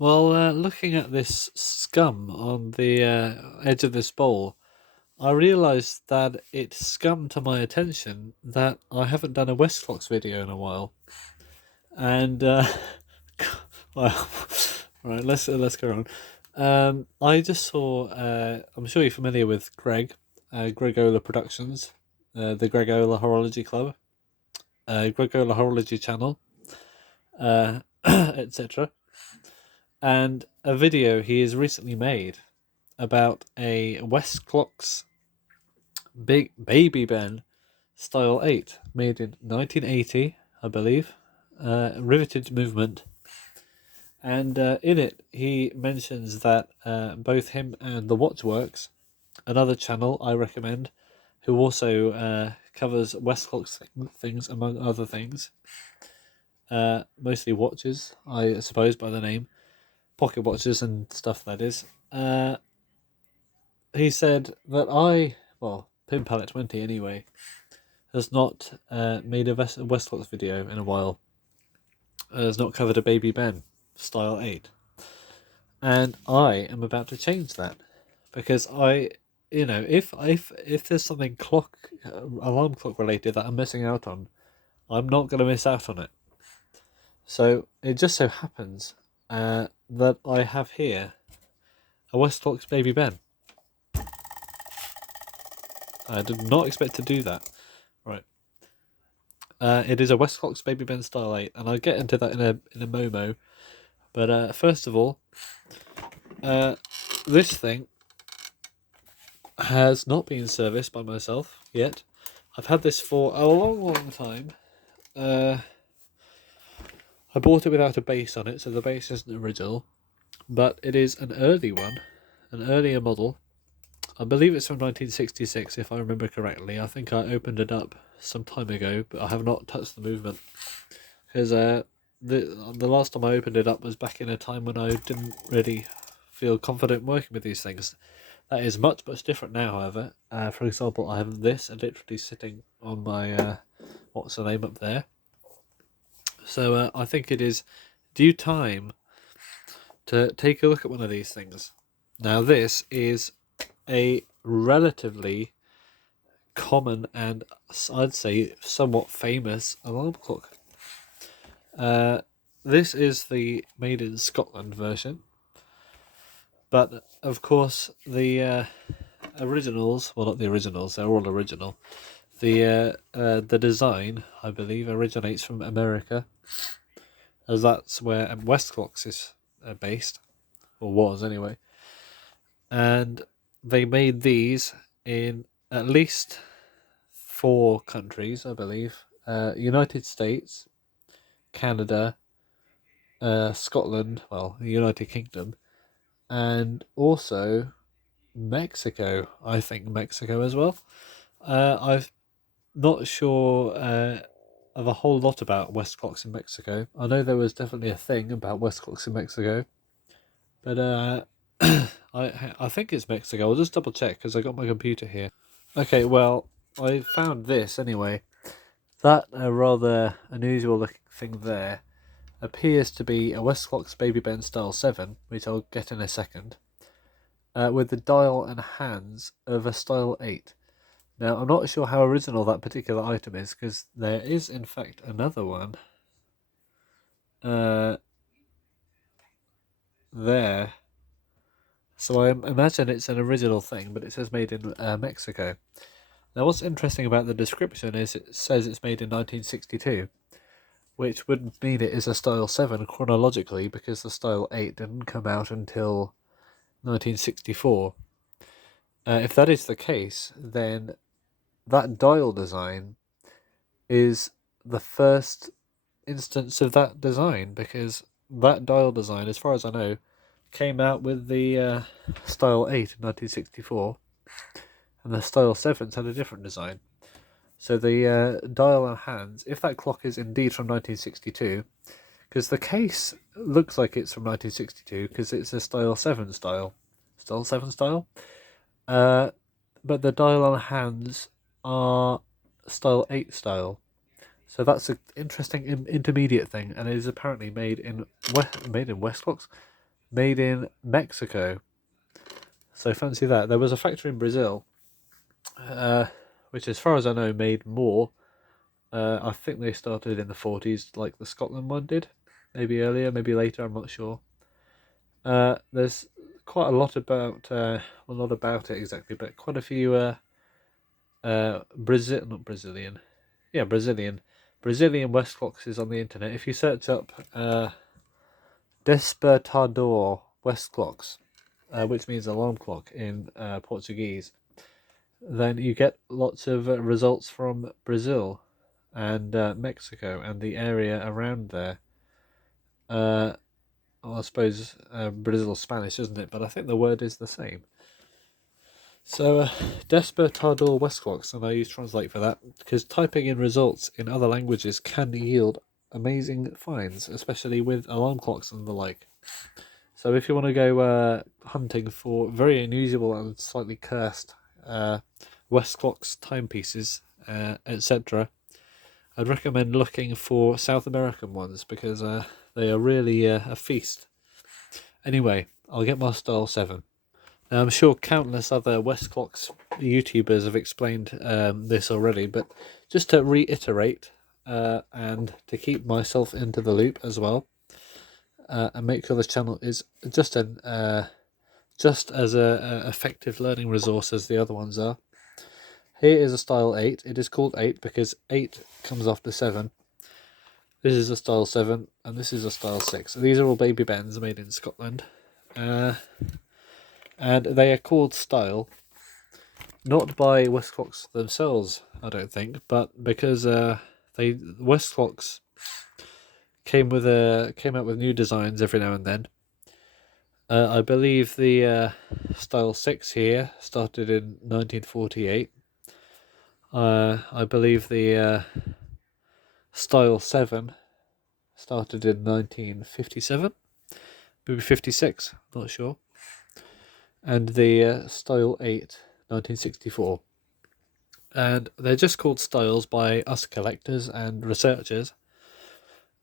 Well, looking at this scum on the edge of this bowl, I realised that it scummed to my attention that I haven't done a Westclox video in a while, and well, right, let's go on. I just saw. I'm sure you're familiar with Greg, Gregola Productions, the Gregola Horology Club, Gregola Horology Channel, etc. And a video he has recently made about a Westclox Big Baby Ben Style 8 made in 1980, I believe. Riveted movement. And in it, he mentions that both him and the Watchworks, another channel I recommend, who also covers Westclox things among other things, mostly watches, I suppose, by the name, pocket watches and stuff that is. He said that well, Pin Palette 20 anyway, has not made a Westclox video in a while. Has not covered a Baby Ben Style 8. And I am about to change that because if there's something alarm clock related that I'm missing out on, I'm not going to miss out on it. So it just so happens that I have here a Westclox Baby Ben. I did not expect to do that. Right. It is a Westclox Baby Ben Style 8, and I'll get into that in a momo. But first of all, this thing has not been serviced by myself yet. I've had this for a long, long time. I bought it without a base on it, so the base isn't original, but it is an early one, an earlier model. I believe it's from 1966, if I remember correctly. I think I opened it up some time ago, but I have not touched the movement because the last time I opened it up was back in a time when I didn't really feel confident working with these things. That is much different now, however. For example, I have this literally sitting on my what's the name up there. So I think it is due time to take a look at one of these things. Now this is a relatively common and I'd say somewhat famous alarm clock. This is the made in Scotland version, but of course the originals, well, not the originals, they're all original. The design, I believe, originates from America, as that's where Westclox is based, or was anyway. And they made these in at least 4 countries, I believe: United States, Canada, Scotland, well, the United Kingdom, and also Mexico. I think Mexico as well. I'm not sure of a whole lot about Westclox in Mexico. I know there was definitely a thing about Westclox in Mexico, but I think it's Mexico. I'll just double check because I got my computer here. Okay, well, I found this anyway. That rather unusual looking thing there appears to be a Westclox Baby Ben Style 7, which I'll get in a second, with the dial and hands of a Style 8. Now, I'm not sure how original that particular item is, because there is, in fact, another one there. So I imagine it's an original thing, but it says made in Mexico. Now, what's interesting about the description is it says it's made in 1962, which would mean it is a Style 7 chronologically, because the Style 8 didn't come out until 1964. If that is the case, then that dial design is the first instance of that design, because that dial design, as far as I know, came out with the Style 8 in 1964, and the Style 7s had a different design. So the dial and hands, if that clock is indeed from 1962, because the case looks like it's from 1962 because it's a Style 7 style. Style 7 style? But the dial and hands are Style 8 style. So that's an interesting intermediate thing, and it is apparently made in Westclox. made in Mexico. So fancy that. There was a factory in Brazil, which as far as I know made more. I think they started in the 40s like the Scotland one did. Maybe earlier, maybe later, I'm not sure. There's quite a lot about, well, not about it exactly, but quite a few not Brazilian. Yeah, Brazilian Westclox is on the internet. If you search up Despertador Westclox, which means alarm clock in Portuguese, then you get lots of results from Brazil and Mexico and the area around there. Well, I suppose Brazil's Spanish, isn't it? But I think the word is the same. So, Despertador Westclox, and I use Translate for that, because typing in results in other languages can yield amazing finds, especially with alarm clocks and the like. So if you want to go hunting for very unusual and slightly cursed Westclox timepieces, etc., I'd recommend looking for South American ones, because they are really a feast. Anyway, I'll get my style 7. Now, I'm sure countless other Westclox YouTubers have explained this already, but just to reiterate and to keep myself into the loop as well, and make sure this channel is just as a effective learning resource as the other ones are. Here is a style 8. It is called 8 because 8 comes after 7. This is a style 7, and this is a style 6. These are all baby bends made in Scotland. And they are called style, not by Westclox themselves, I don't think, but because Westclox came out with new designs every now and then. I believe the style 6 here started in 1948. I believe the style 7 started in 1957, maybe 56, not sure. And the style 8, 1964. And they're just called styles by us collectors and researchers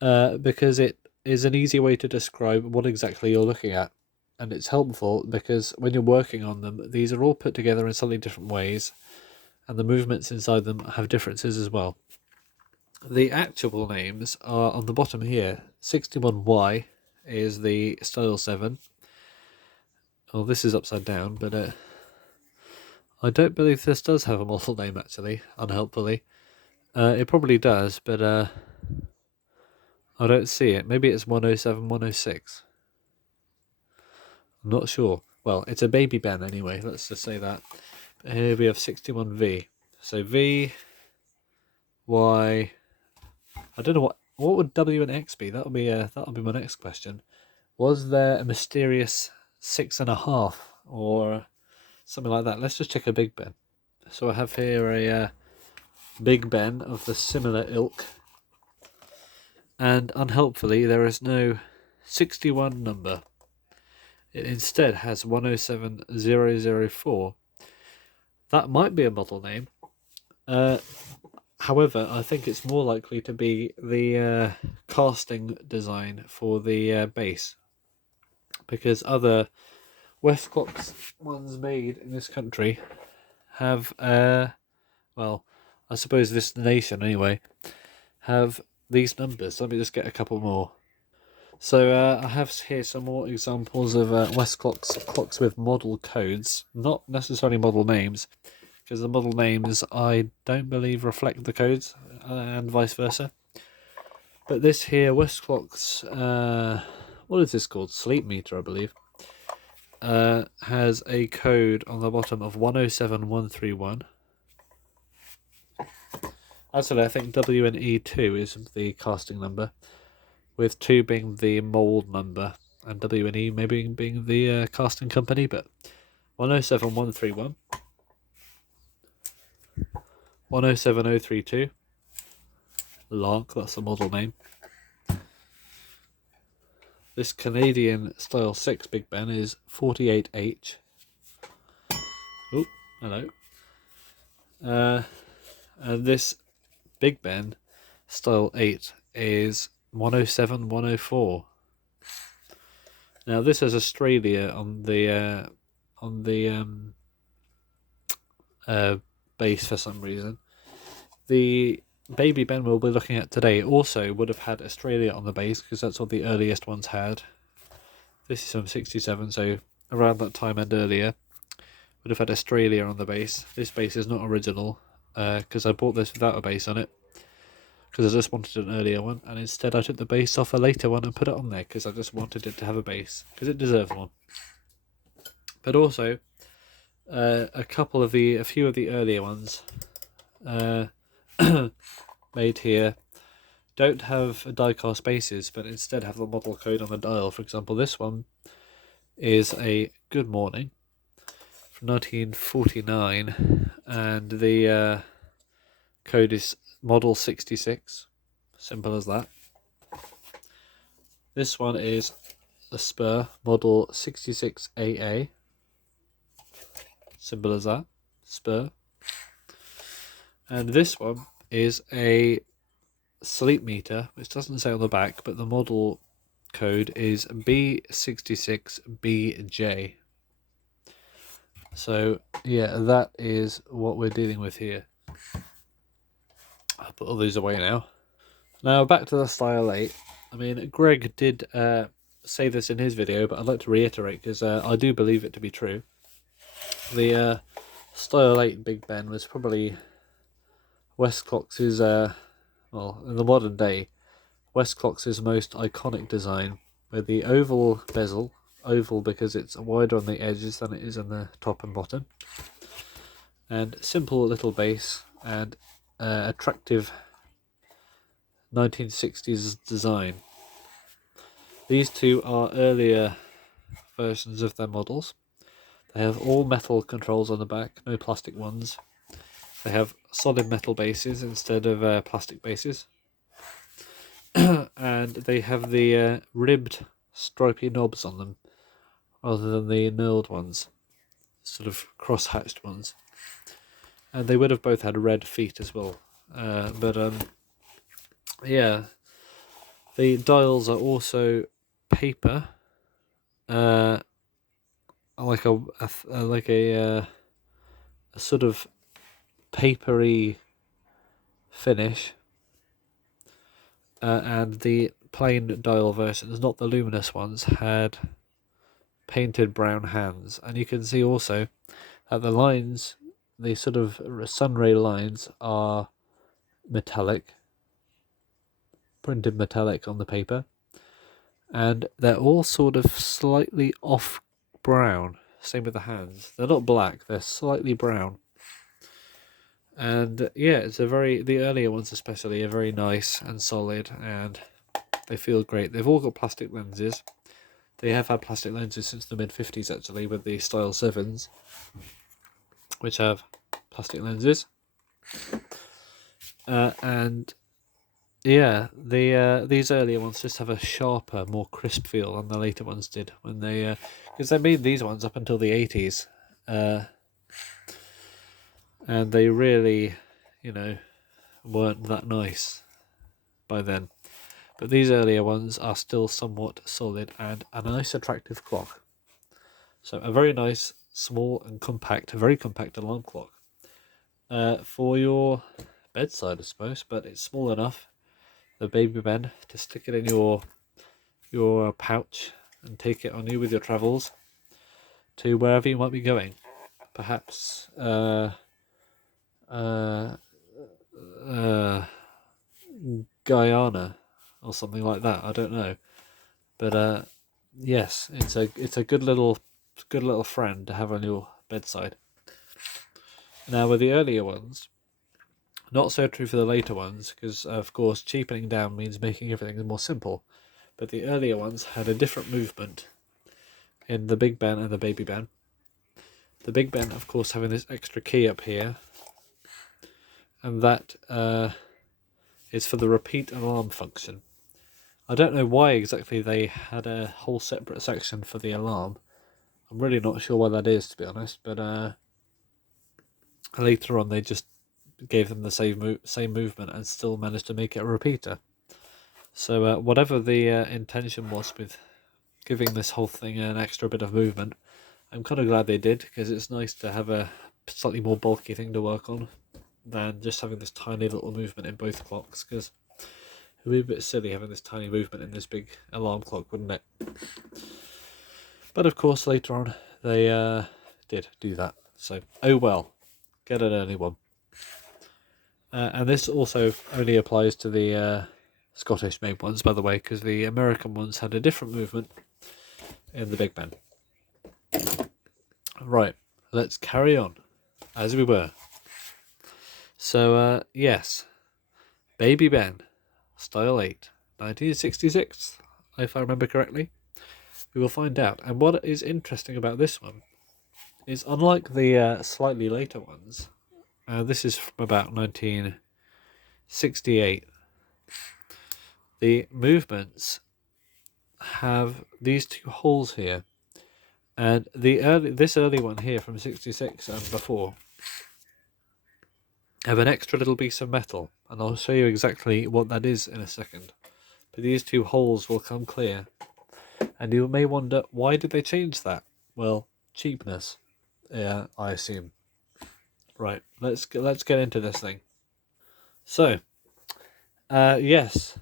because it is an easy way to describe what exactly you're looking at. And it's helpful because when you're working on them, these are all put together in slightly different ways, and the movements inside them have differences as well. The actual names are on the bottom here. 61Y is the style 7. Well, this is upside down, but I don't believe this does have a model name, actually, unhelpfully. It probably does, but I don't see it. Maybe it's 107, 106. I'm not sure. Well, it's a baby Ben anyway, let's just say that. Here we have 61V. So V, Y, I don't know what would W and X be? That'll be my next question. Was there a mysterious 6.5 or something like that? Let's just check a Big Ben. So I have here a Big Ben of the similar ilk, and unhelpfully there is no 61 number. It instead has 107004. That might be a model name. However, I think it's more likely to be the casting design for the base, because other Westclox ones made in this country have, well, I suppose this nation anyway, have these numbers. Let me just get a couple more. So I have here some more examples of Westclox clocks with model codes, not necessarily model names, because the model names I don't believe reflect the codes, and vice versa. But this here, Westclox, what is this called? Sleep meter, I believe, has a code on the bottom of 107131. Actually, I think W and E2 is the casting number, with 2 being the mould number, and W and E maybe being the casting company, but 107131. 107032. Lark, that's the model name. This Canadian style 6 Big Ben is 48H. Oh, hello. And this Big Ben style 8 is 107104. Now this has Australia on the base for some reason. The Baby Ben we'll be looking at today also would have had Australia on the base because that's what the earliest ones had. This is from 67, so around that time and earlier would have had Australia on the base. This base is not original because I bought this without a base on it because I just wanted an earlier one, and instead I took the base off a later one and put it on there because I just wanted it to have a base because it deserves one. But also a few of the earlier ones made here don't have die-cast bases, but instead have the model code on the dial. For example, this one is a Good Morning from 1949, and the code is model 66. Simple as that. This one is a Spur model 66AA. Simple as that. Spur. And this one is a sleep meter, which doesn't say on the back, but the model code is B66BJ. So yeah, that is what we're dealing with here. I'll put all these away now. Now back to the Style 8. I mean, Greg did say this in his video, but I'd like to reiterate because I do believe it to be true. The Style 8 Big Ben was probably Westclox's, well, in the modern day, Westclox's most iconic design, with the oval bezel, oval because it's wider on the edges than it is on the top and bottom, and simple little base and attractive 1960s design. These two are earlier versions of their models. They have all metal controls on the back, no plastic ones. They have solid metal bases instead of plastic bases. And they have the ribbed stripy knobs on them rather than the knurled ones, sort of cross-hatched ones. And they would have both had red feet as well. Yeah, the dials are also paper, like a sort of papery finish, and the plain dial versions, not the luminous ones, had painted brown hands. And you can see also that the lines, the sort of sunray lines, are metallic, printed metallic on the paper, and they're all sort of slightly off brown. Same with the hands, they're not black, they're slightly brown. And yeah, the earlier ones especially are very nice and solid, and they feel great. They've all got plastic lenses. They have had plastic lenses since the mid-50s actually, with the Style 7s, which have plastic lenses. And yeah, these earlier ones just have a sharper, more crisp feel than the later ones did when they, because they made these ones up until the 80s, and they really, weren't that nice by then. But these earlier ones are still somewhat solid and a nice, attractive clock. So a very nice, small and compact, very compact alarm clock for your bedside, I suppose. But it's small enough, the Baby Ben, to stick it in your pouch and take it on you with your travels to wherever you might be going. Perhaps Guyana or something like that. I don't know, but yes, it's a good little friend to have on your bedside. Now with the earlier ones, not so true for the later ones, because of course cheapening down means making everything more simple. But the earlier ones had a different movement in the Big Ben and the Baby Ben. The Big Ben, of course, having this extra key up here, and that is for the repeat alarm function. I don't know why exactly they had a whole separate section for the alarm. I'm really not sure why that is, to be honest, but later on they just gave them the same movement and still managed to make it a repeater. So whatever the intention was with giving this whole thing an extra bit of movement. I'm kind of glad they did, because it's nice to have a slightly more bulky thing to work on than just having this tiny little movement in both clocks, because it would be a bit silly having this tiny movement in this big alarm clock, wouldn't it? But of course later on they did do that, so oh well, get an early one. And this also only applies to the Scottish made ones, by the way, because the American ones had a different movement in the Big Ben. Right, let's carry on as we were. So, yes, Baby Ben, Style 8, 1966, if I remember correctly. We will find out. And what is interesting about this one is, unlike the slightly later ones, this is from about 1968, the movements have these two holes here. And this early one here from 66 and before have an extra little piece of metal, and I'll show you exactly what that is in a second. But these two holes will come clear, and you may wonder, why did they change that? Well, cheapness, yeah, I assume. Right, let's get into this thing. So, yes,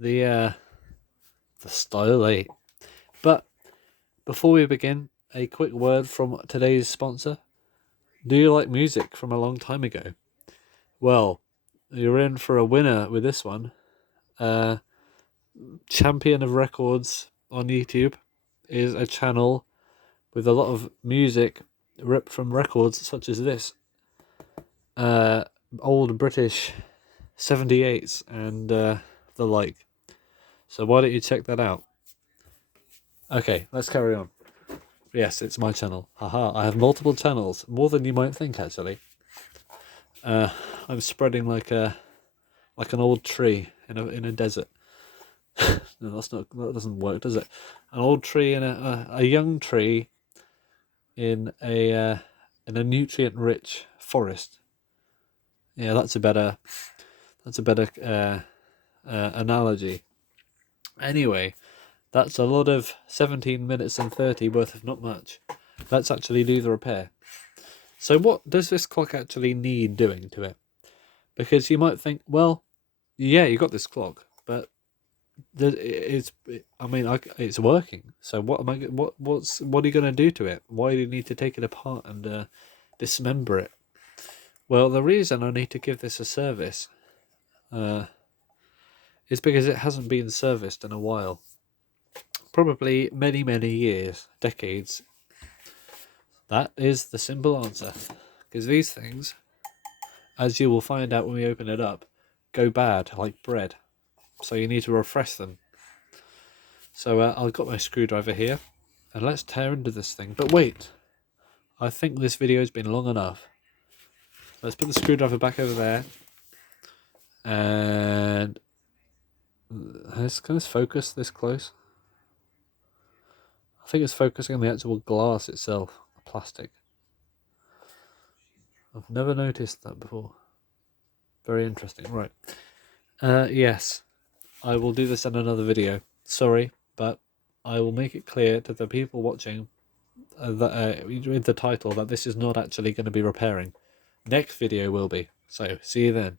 the Style 8. But before we begin, a quick word from today's sponsor. Do you like music from a long time ago? Well, you're in for a winner with this one. Champion of Records on YouTube is a channel with a lot of music ripped from records such as this. Old British 78s and the like. So why don't you check that out? Okay, let's carry on. Yes, it's my channel. Haha, I have multiple channels, more than you might think actually. I'm spreading like an old tree in a desert. No, that doesn't work, does it? An old tree and a young tree in a nutrient-rich forest. Yeah, that's a better analogy. Anyway, that's a lot of 17 minutes and 30 worth of not much. Let's actually do the repair. So what does this clock actually need doing to it? Because you might think, well, yeah, you got this clock, but it's working. So what are you going to do to it? Why do you need to take it apart and dismember it? Well, the reason I need to give this a service is because it hasn't been serviced in a while. Probably many, many years, decades. That is the simple answer. Because these things, as you will find out when we open it up, go bad like bread. So you need to refresh them. So I've got my screwdriver here, and let's tear into this thing. But wait, I think this video has been long enough. Let's put the screwdriver back over there, and can this focus this close? I think it's focusing on the actual glass itself, the plastic. I've never noticed that before. Very interesting. Right. Yes, I will do this in another video. Sorry, but I will make it clear to the people watching with the title that this is not actually going to be repairing. Next video will be. So, see you then.